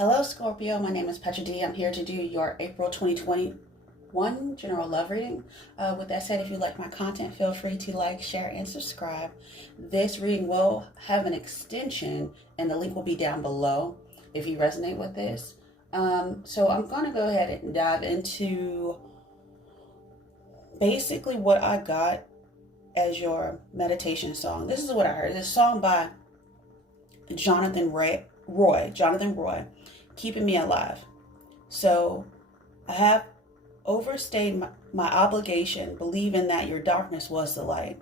Hello, Scorpio. My name is Petra D. I'm here to do your April 2021 general love reading. With that said, if you like my content, feel free to like, share, and subscribe. This reading will have an extension, and the link will be down below if you resonate with this. So I'm going to go ahead and dive into basically what I got as your meditation song. This is what I heard. This song by Jonathan Roy, Keeping Me Alive. So I have overstayed my obligation, believing that your darkness was the light.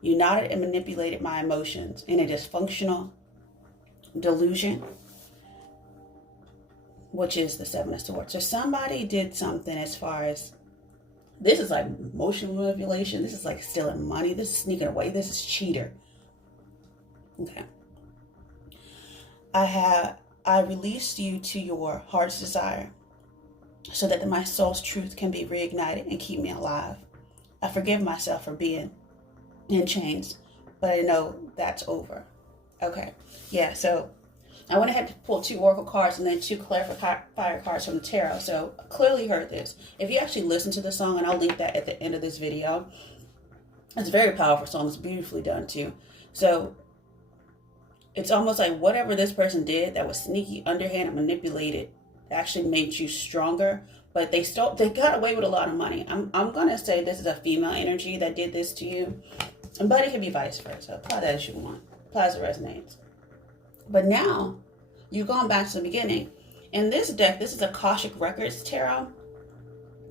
You nodded and manipulated my emotions in a dysfunctional delusion, which is the Seven of Swords. So somebody did something as far as, this is like emotional manipulation. This is like stealing money. This is sneaking away. This is cheater. Okay. I released you to your heart's desire so that my soul's truth can be reignited and keep me alive. I forgive myself for being in chains, but I know that's over. Okay. Yeah, so I went ahead to pull 2 oracle cards and then 2 clarifier cards from the tarot. So I clearly heard this. If you actually listen to the song, and I'll link that at the end of this video, it's a very powerful song. It's beautifully done too. So it's almost like whatever this person did that was sneaky, underhand, and manipulated actually made you stronger. But they got away with a lot of money. I'm gonna say this is a female energy that did this to you, but it could be vice versa. Apply that as you want. Apply as it resonates. But now you've gone back to the beginning. In this deck, this is a Akashic Records tarot,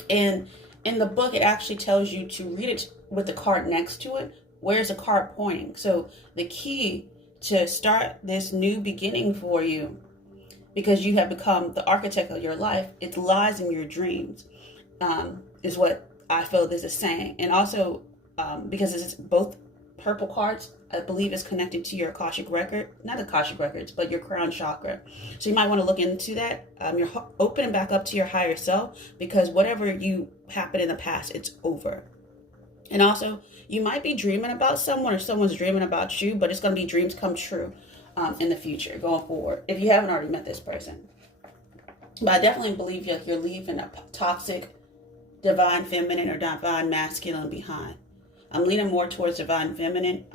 and in the book, it actually tells you to read it with the card next to it. Where's the card pointing? So the key to start this new beginning for you, because you have become the architect of your life, it lies in your dreams, is what I feel this is saying. And also, because it's both purple cards, I believe is connected to your Akashic record, not Akashic records, but your crown chakra. So you might want to look into that. You're opening back up to your higher self, because whatever you happened in the past, it's over. And also, you might be dreaming about someone, or someone's dreaming about you, but it's going to be dreams come true in the future, going forward, if you haven't already met this person. But I definitely believe you're leaving a toxic divine feminine or divine masculine behind. I'm leaning more towards divine feminine,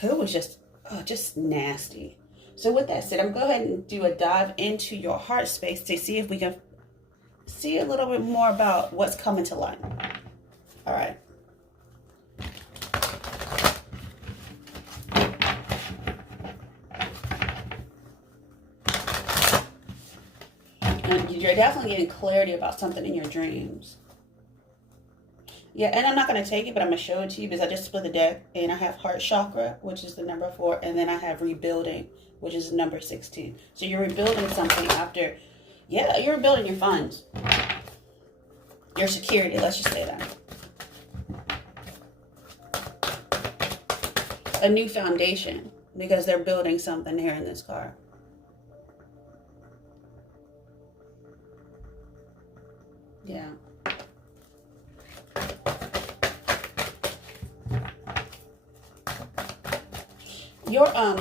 who was just nasty. So with that said, I'm going to go ahead and do a dive into your heart space to see if we can see a little bit more about what's coming to light. All right. And you're definitely getting clarity about something in your dreams. Yeah, and I'm not going to take it, but I'm going to show it to you because I just split the deck, and I have heart chakra, which is the number 4, and then I have rebuilding, which is number 16. So you're rebuilding something after, yeah, you're rebuilding your funds, your security, let's just say that. A new foundation, because they're building something here in this card. Yeah.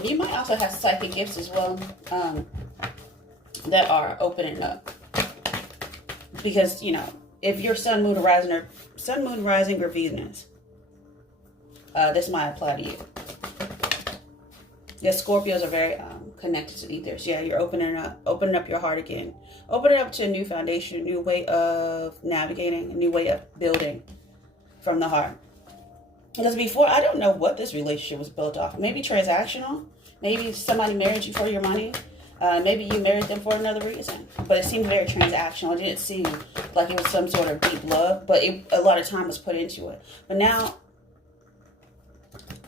You might also have psychic gifts as well, that are opening up. Because, you know, if you're sun, moon, rising, or Venus, this might apply to you. Yes, Scorpios are very connected to ethers. Yeah, you're opening up your heart again. Open it up to a new foundation, a new way of navigating, a new way of building from the heart. Because before, I don't know what this relationship was built off. Maybe transactional. Maybe somebody married you for your money. Maybe you married them for another reason. But it seemed very transactional. It didn't seem like it was some sort of deep love. But a lot of time was put into it. But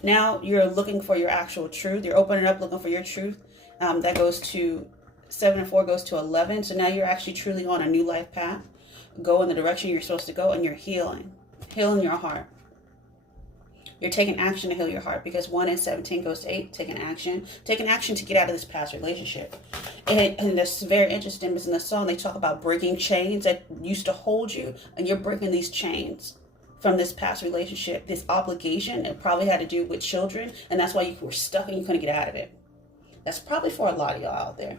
now you're looking for your actual truth. You're opening up, looking for your truth. That goes to 7 and 4 goes to 11. So now you're actually truly on a new life path. Go in the direction you're supposed to go, and you're healing your heart. You're taking action to heal your heart, because 1 and 17 goes to 8. Taking action to get out of this past relationship. And that's very interesting, because in the song they talk about breaking chains that used to hold you, and you're breaking these chains from this past relationship, this obligation. It probably had to do with children, and that's why you were stuck and you couldn't get out of it. That's probably for a lot of y'all out there.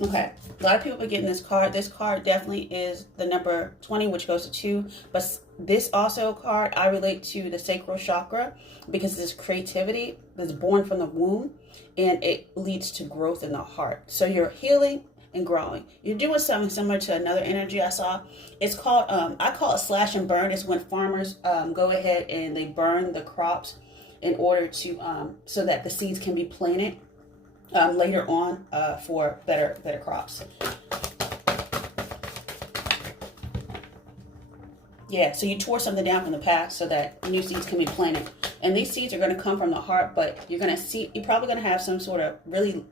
Okay, a lot of people are getting this card. This card definitely is the number 20, which goes to 2. But this also card, I relate to the sacral chakra because it's creativity that's born from the womb, and it leads to growth in the heart. So you're healing and growing. You're doing something similar to another energy I saw. It's called, I call it slash and burn. It's when farmers go ahead and they burn the crops in order to, so that the seeds can be planted later on for better crops. Yeah, so you tore something down from the past so that new seeds can be planted. And these seeds are going to come from the heart, but you're probably going to have some sort of really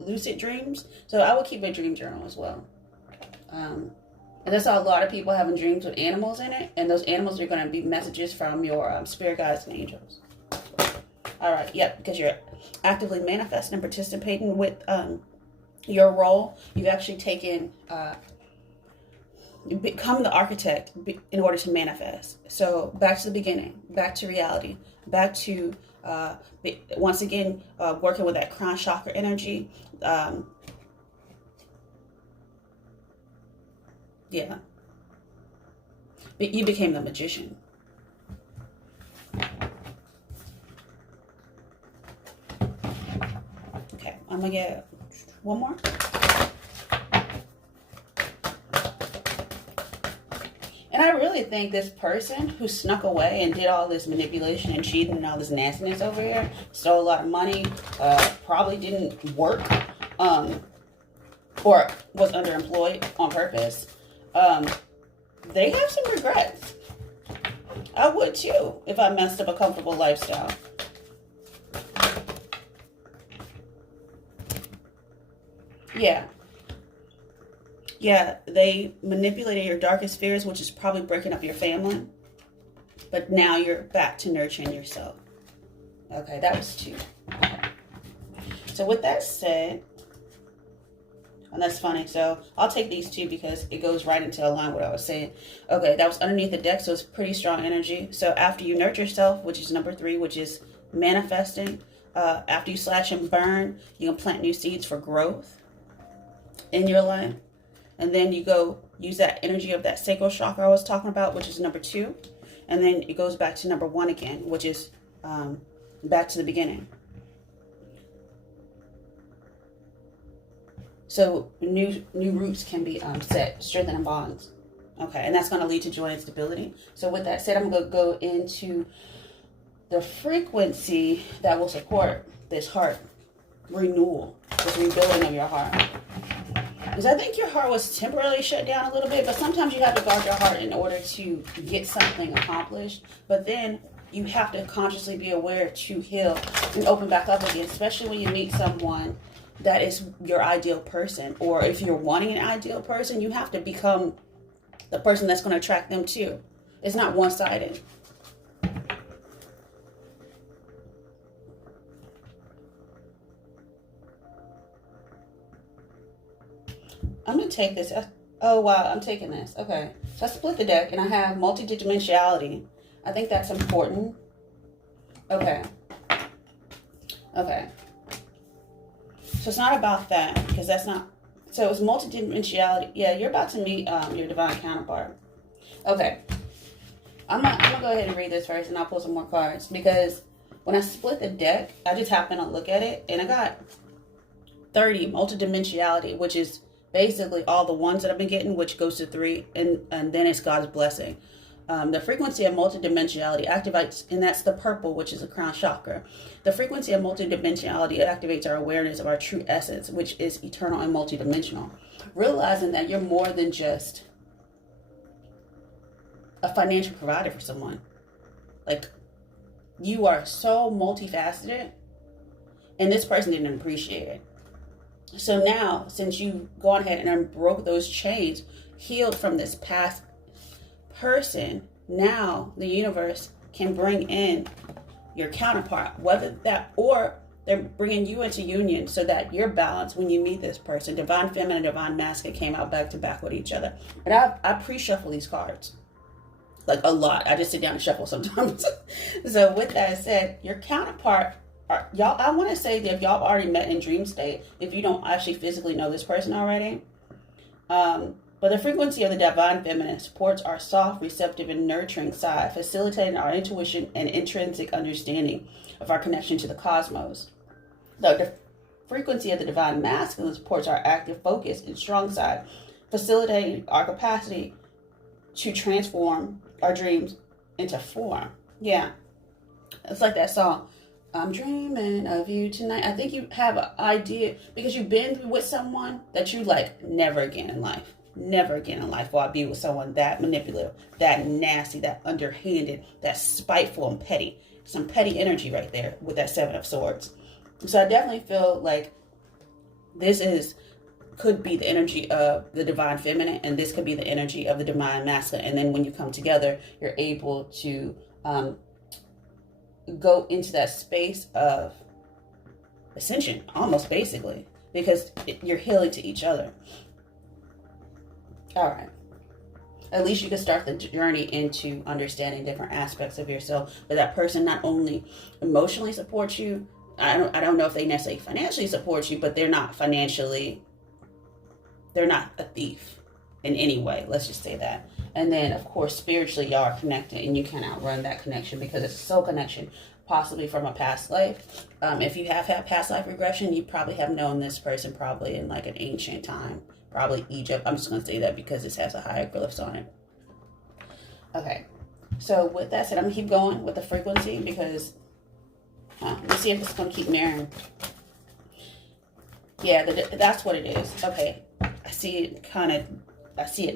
lucid dreams. So I would keep a dream journal as well. And that's how a lot of people having dreams with animals in it. And those animals are going to be messages from your spirit guides and angels. All right, yep, because you're actively manifesting and participating with your role. You've actually taken, you become the architect in order to manifest. So back to the beginning, back to reality, back to, once again, working with that crown chakra energy. Yeah. But you became the magician. Okay, I'm gonna get one more. And I really think this person who snuck away and did all this manipulation and cheating and all this nastiness over here, stole a lot of money, probably didn't work, or was underemployed on purpose. They have some regrets. I would too if I messed up a comfortable lifestyle. Yeah. Yeah, they manipulated your darkest fears, which is probably breaking up your family. But now you're back to nurturing yourself. Okay, that was 2. Okay. So with that said, and that's funny. So I'll take these 2 because it goes right into line with what I was saying. Okay, that was underneath the deck, so it's pretty strong energy. So after you nurture yourself, which is number 3, which is manifesting, after you slash and burn, you can plant new seeds for growth in your life. And then you go use that energy of that sacral chakra I was talking about, which is number 2. And then it goes back to number 1 again, which is back to the beginning. So new roots can be set, strengthening bonds. Okay, and that's going to lead to joy and stability. So with that said, I'm going to go into the frequency that will support this heart renewal, this rebuilding of your heart. Because I think your heart was temporarily shut down a little bit, but sometimes you have to guard your heart in order to get something accomplished. But then you have to consciously be aware to heal and open back up again, especially when you meet someone that is your ideal person. Or if you're wanting an ideal person, you have to become the person that's going to attract them too. It's not one-sided. I'm going to take this. Oh, wow. I'm taking this. Okay. So I split the deck and I have multidimensionality. I think that's important. Okay. Okay. So it's not about that because that's not. So it's multidimensionality. Yeah, you're about to meet your divine counterpart. Okay. I'm gonna go ahead and read this first and I'll pull some more cards because when I split the deck, I just happened to look at it and I got 30 multidimensionality, which is basically all the ones that I've been getting, which goes to 3, and then it's God's blessing. The frequency of multidimensionality activates, and that's the purple, which is a crown chakra. The frequency of multidimensionality activates our awareness of our true essence, which is eternal and multidimensional. Realizing that you're more than just a financial provider for someone. Like, you are so multifaceted, and this person didn't appreciate it. So now, since you've gone ahead and broke those chains, healed from this past person, now the universe can bring in your counterpart, whether that, or they're bringing you into union so that you're balanced when you meet this person. Divine feminine and divine masculine came out back to back with each other. And I pre-shuffle these cards. Like a lot. I just sit down and shuffle sometimes. So with that said, your counterpart y'all, I want to say that if y'all already met in dream state, if you don't actually physically know this person already, but the frequency of the divine feminine supports our soft, receptive, and nurturing side, facilitating our intuition and intrinsic understanding of our connection to the cosmos. The frequency of the divine masculine supports our active focus and strong side, facilitating our capacity to transform our dreams into form. Yeah, it's like that song, I'm dreaming of you tonight. I think you have an idea because you've been with someone that you like, never again in life. Never again in life will I be with someone that manipulative, that nasty, that underhanded, that spiteful and petty. Some petty energy right there with that Seven of Swords. So I definitely feel like this could be the energy of the divine feminine, and this could be the energy of the divine masculine. And then when you come together, you're able to go into that space of ascension, almost basically, because you're healing to each other. All right. At least you can start the journey into understanding different aspects of yourself. But that person not only emotionally supports you, I don't know if they necessarily financially support you, but they're not a thief in any way. Let's just say that. And then, of course, spiritually, y'all are connected, and you can't outrun that connection because it's a soul connection, possibly from a past life. If you have had past life regression, you probably have known this person probably in like an ancient time. Probably Egypt. I'm just going to say that because this has a hieroglyphs on it. Okay. So with that said, I'm going to keep going with the frequency because let's see if it's going to keep mirroring. Yeah, that's what it is. Okay. I see it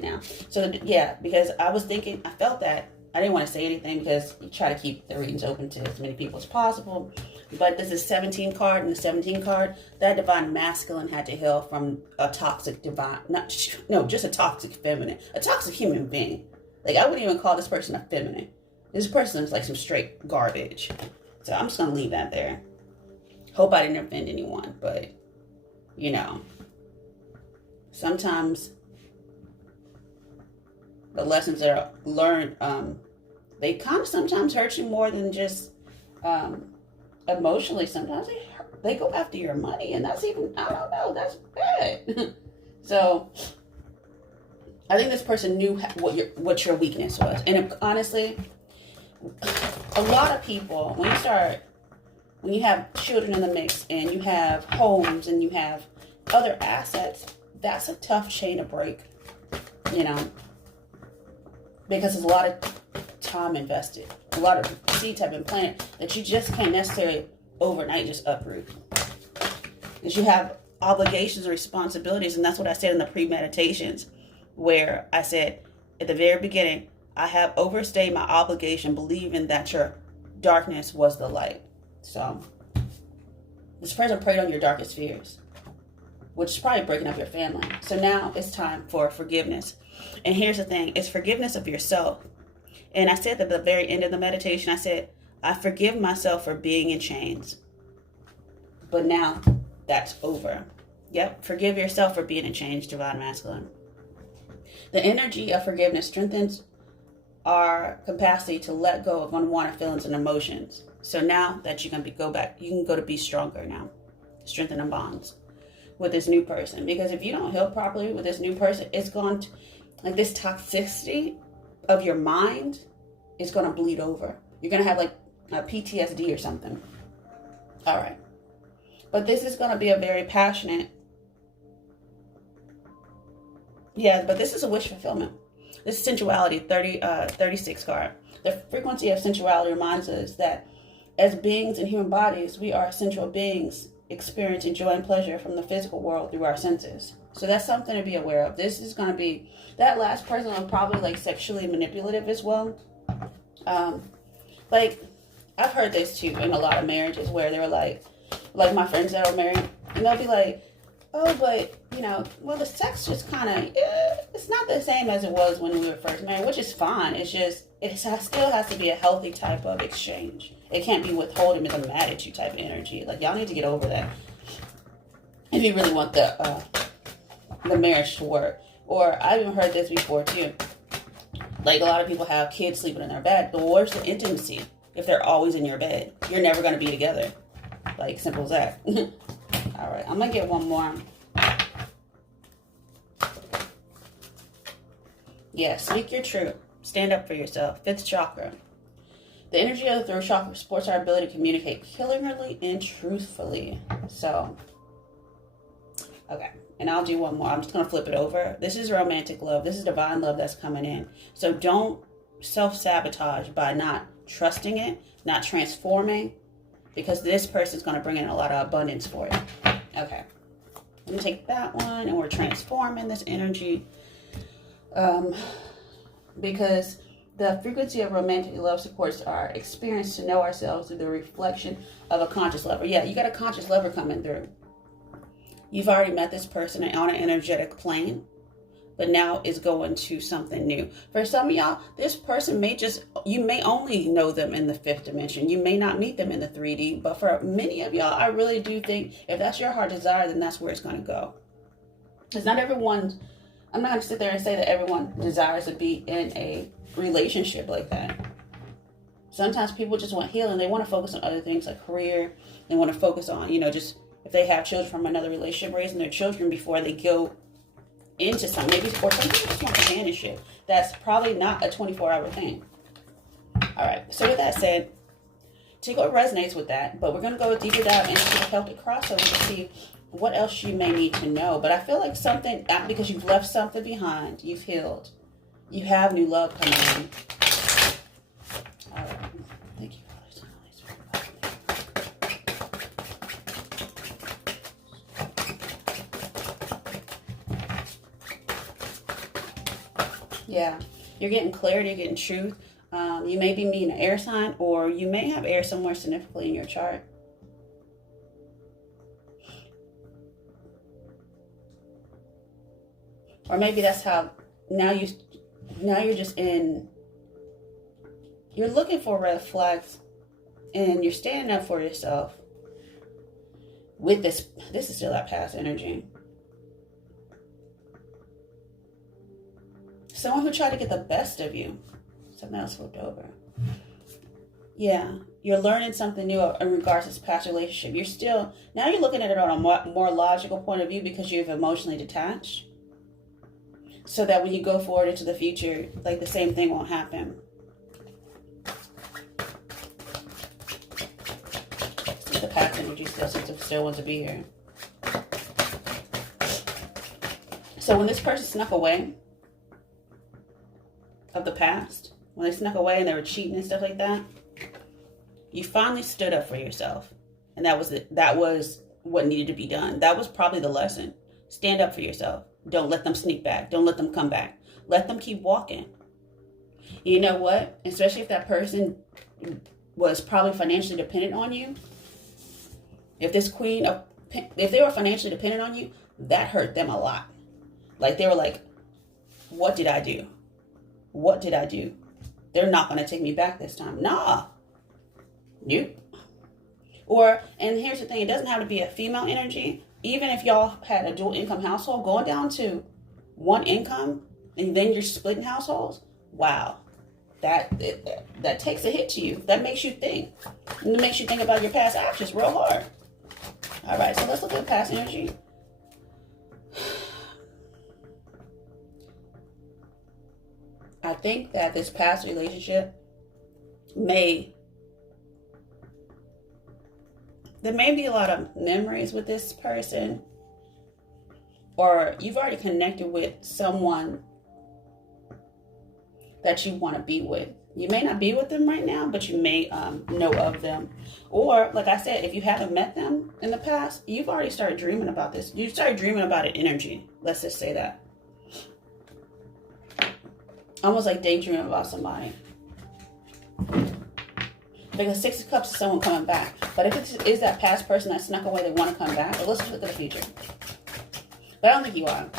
now. So yeah, because I was thinking, I felt that. I didn't want to say anything because you try to keep the readings open to as many people as possible. But this is 17 card, and the 17 card, that divine masculine had to heal from a toxic just a toxic feminine, a toxic human being. Like, I wouldn't even call this person a feminine. This person is like some straight garbage. So I'm just going to leave that there. Hope I didn't offend anyone, but, you know, sometimes the lessons that are learned, they kind of sometimes hurt you more than just emotionally. Sometimes they go after your money, and that's even, I don't know, that's bad. So I think this person knew what your weakness was. And honestly, a lot of people, when you have children in the mix and you have homes and you have other assets, that's a tough chain to break, you know, because there's a lot of time invested, a lot of seeds have been planted that you just can't necessarily overnight just uproot. Because you have obligations and responsibilities, and that's what I said in the pre-meditations, where I said at the very beginning, I have overstayed my obligation believing that your darkness was the light. So this person preyed on your darkest fears, which is probably breaking up your family. So now it's time for forgiveness. And here's the thing, it's forgiveness of yourself. And I said at the very end of the meditation, I said, I forgive myself for being in chains. But now that's over. Yep, forgive yourself for being in chains, divine masculine. The energy of forgiveness strengthens our capacity to let go of unwanted feelings and emotions. So now that you can go back, you can go to be stronger now. Strengthen the bonds with this new person. Because if you don't heal properly with this new person, it's going to, like, this toxicity of your mind is going to bleed over. You're going to have like a PTSD or something. All right. But this is going to be a very passionate. Yeah, but this is a wish fulfillment. This is sensuality, 36 card. The frequency of sensuality reminds us that as beings in human bodies, we are sensual beings experiencing joy and pleasure from the physical world through our senses. So that's something to be aware of. This is going to be, that last person was probably like sexually manipulative as well. Like, I've heard this too in a lot of marriages where they're like my friends that are married, and they'll be like, oh, but, you know, well, the sex just kind of, it's not the same as it was when we were first married, which is fine. It's just, still has to be a healthy type of exchange. It can't be withholding because I'm mad at you type of energy. Like, y'all need to get over that if you really want the marriage to work. Or I've even heard this before too. Like, a lot of people have kids sleeping in their bed. The worst of intimacy if they're always in your bed. You're never going to be together. Like, simple as that. All right, I'm going to get one more. Yeah, speak your truth. Stand up for yourself. 5th chakra. The energy of the throat chakra supports our ability to communicate clearly and truthfully. So, okay. And I'll do one more. I'm just going to flip it over. This is romantic love. This is divine love that's coming in. So don't self-sabotage by not trusting it, not transforming, because this person's going to bring in a lot of abundance for you. Okay. Let me take that one, and we're transforming this energy. Because the frequency of romantic love supports our experience to know ourselves through the reflection of a conscious lover. Yeah, you got a conscious lover coming through. You've already met this person on an energetic plane, but now it's going to something new. For some of y'all, this person you may only know them in the 5th dimension. You may not meet them in the 3D, but for many of y'all, I really do think if that's your heart desire, then that's where it's going to go. Because I'm not going to sit there and say that everyone desires to be in a relationship like that. Sometimes people just want healing. They want to focus on other things like career. They want to focus on, just if they have children from another relationship, raising their children before they go into something. Maybe, or some people just want companionship. That's probably not a 24-hour thing. All right. So with that said, take what resonates with that. But we're going to go a deeper dive into the Celtic crossover to see what else you may need to know. But I feel like something, because you've left something behind, you've healed. You have new love coming in. All right. Thank you, Yeah, you're getting clarity, you're getting truth. You may be meeting an air sign, or you may have air somewhere significantly in your chart. Or maybe that's how now you're just you're looking for red flags and you're standing up for yourself with this is still that past energy. Someone who tried to get the best of you. Something else flipped over. Yeah, you're learning something new in regards to this past relationship. Now you're looking at it on a more logical point of view because you've emotionally detached. So that when you go forward into the future, like the same thing won't happen. The past energy still wants to be here. So when this person snuck away of the past, when they snuck away and they were cheating and stuff like that, you finally stood up for yourself. And that was what needed to be done. That was probably the lesson. Stand up for yourself. Don't let them sneak back. Don't let them come back. Let them keep walking. You know what? Especially if that person was probably financially dependent on you. If they were financially dependent on you, that hurt them a lot. Like they were like, what did I do? What did I do? They're not going to take me back this time. Nah. Nope. And here's the thing. It doesn't have to be a female energy. Even if y'all had a dual income household, going down to one income and then you're splitting households, wow, that takes a hit to you. That makes you think. And it makes you think about your past actions real hard. All right, so let's look at past energy. I think that this past relationship there may be a lot of memories with this person, or you've already connected with someone that you want to be with. You may not be with them right now, but you may know of them. Or, like I said, if you haven't met them in the past, you've already started dreaming about this. You started dreaming about an energy. Let's just say that. Almost like daydreaming about somebody. Because 6 of Cups is someone coming back. But if it is that past person that snuck away, they want to come back. But let's look at the future. But I don't think you are.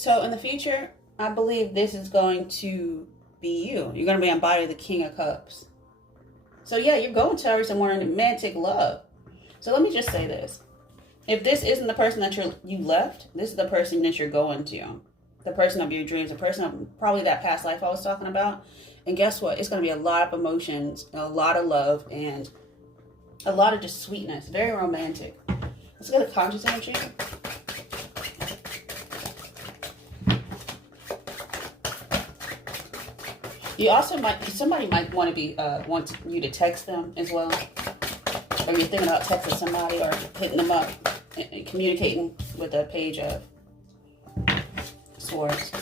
So in the future, I believe this is going to be you. You're going to be embodied the King of Cups. So yeah, you're going towards someone in romantic love. So let me just say this. If this isn't the person that you left, this is the person that you're going to. The person of your dreams, the person of probably that past life I was talking about. And guess what? It's going to be a lot of emotions, a lot of love, and a lot of just sweetness. Very romantic. Let's get a conscious energy. You also somebody might want to be, want you to text them as well. Or you're thinking about texting somebody or hitting them up and communicating with a Page of Swords.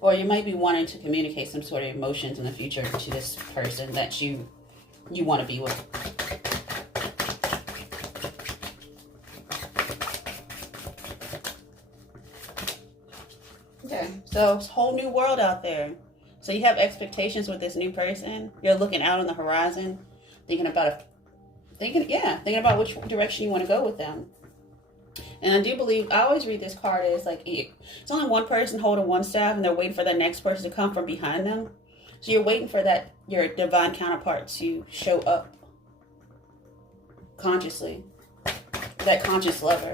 Or you might be wanting to communicate some sort of emotions in the future to this person that you want to be with. Okay, so it's a whole new world out there. So you have expectations with this new person. You're looking out on the horizon, thinking about which direction you want to go with them. And I do believe, I always read this card as like, it's only one person holding one staff and they're waiting for the next person to come from behind them. So you're waiting for that, your divine counterpart to show up consciously. That conscious lover.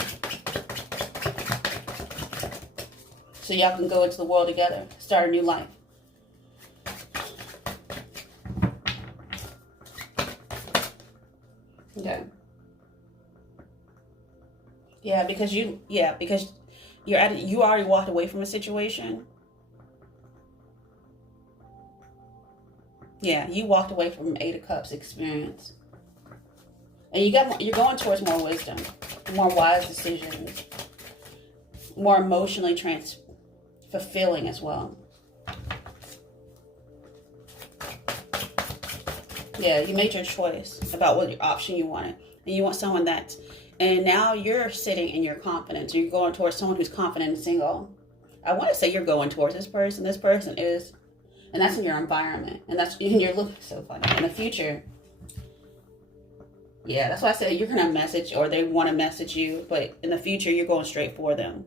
So y'all can go into the world together, start a new life. Okay. Yeah, because you already walked away from a situation. Yeah, you walked away from Eight of Cups experience. And you're going towards more wisdom, more wise decisions, more emotionally fulfilling as well. Yeah, you made your choice about what option you wanted. And you want someone and now you're sitting in your confidence. You're going towards someone who's confident and single. I want to say you're going towards this person. This person is, and that's in your environment. And you're looking so funny. In the future, yeah, that's why I said you're going to message, or they want to message you. But in the future, you're going straight for them.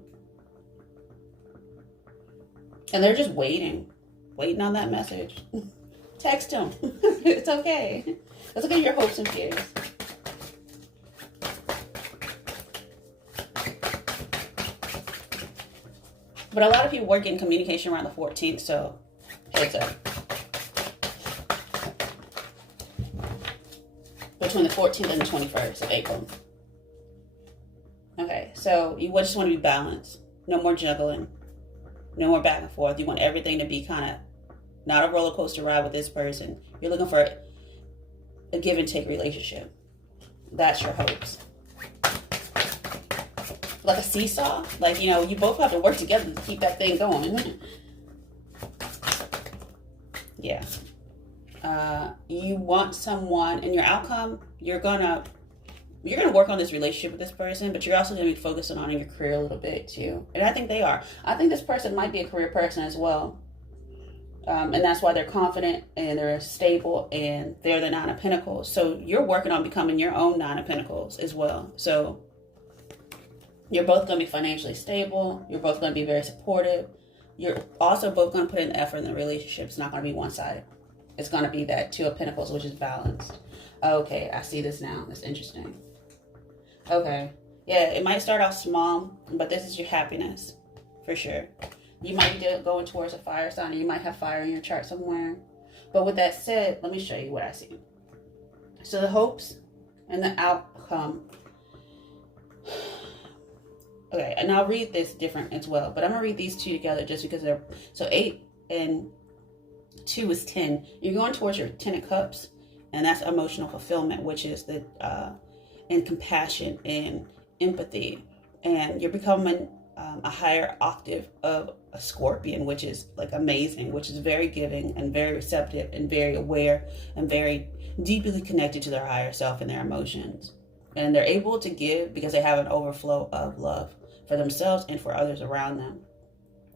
And they're just waiting on that message. Text them. It's okay. Let's look at your hopes and fears. But a lot of people were getting communication around the 14th, so heads up. Between the 14th and the 21st of April. Okay, so you just want to be balanced. No more juggling. No more back and forth. You want everything to be kind of not a roller coaster ride with this person. You're looking for a give and take relationship. That's your hopes. Like a seesaw. Like, you both have to work together to keep that thing going. Yeah. You want someone, and your outcome, you're gonna work on this relationship with this person, but you're also gonna be focusing on your career a little bit too. And I think they are. I think this person might be a career person as well. And that's why they're confident and they're stable and they're the Nine of Pentacles. So you're working on becoming your own Nine of Pentacles as well. So you're both going to be financially stable. You're both going to be very supportive. You're also both going to put in effort in the relationship. It's not going to be one-sided. It's going to be that Two of Pentacles, which is balanced. Okay, I see this now. That's interesting. Okay. Yeah, it might start off small, but this is your happiness for sure. You might be going towards a fire sign, or you might have fire in your chart somewhere. But with that said, let me show you what I see. So the hopes and the outcome. Okay, and I'll read this different as well, but I'm going to read these two together just because they're... So 8 and 2 is 10. You're going towards your 10 of Cups, and that's emotional fulfillment, which is the and compassion and empathy. And you're becoming a higher octave of a Scorpion, which is like amazing, which is very giving and very receptive and very aware and very deeply connected to their higher self and their emotions. And they're able to give because they have an overflow of love for themselves and for others around them.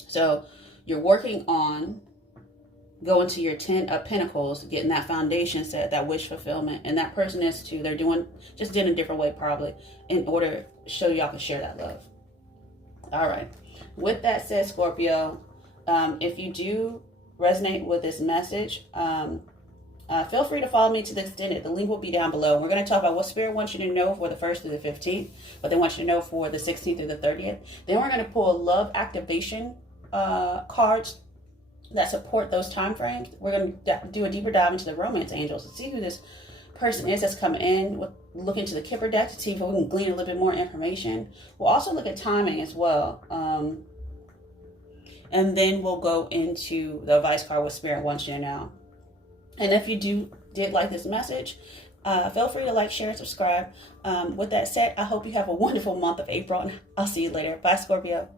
So you're working on go into your 10 of Pentacles, getting that foundation set, that wish fulfillment. And that person is too. They're doing just in a different way probably in order to show y'all can share that love. All right. With that said, Scorpio, if you do resonate with this message, feel free to follow me to the extended. The link will be down below. We're going to talk about what Spirit wants you to know for the 1st through the 15th, but they want you to know for the 16th through the 30th. Then we're going to pull love activation cards that support those time frames. We're going to do a deeper dive into the romance angels to see who this person is that's coming in. Look into the Kipper deck to see if we can glean a little bit more information. We'll also look at timing as well. And then we'll go into the advice card, what Spirit wants you to know. And if you did like this message, feel free to like, share, and subscribe. With that said, I hope you have a wonderful month of April, and I'll see you later. Bye, Scorpio.